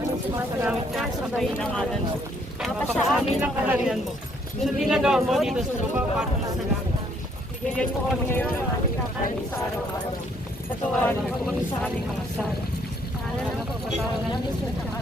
Salamat ka sa bayan ng ngalan mo. Mapasa amin ang kaharian mo. Yung ginagawa mo dito sa lupa para sa langit. Bigyan mo kami ngayon ng ating kakainin sa araw-araw. Patawarin mo kami sa aming mga sala. Para ng pagpatawaran namin sa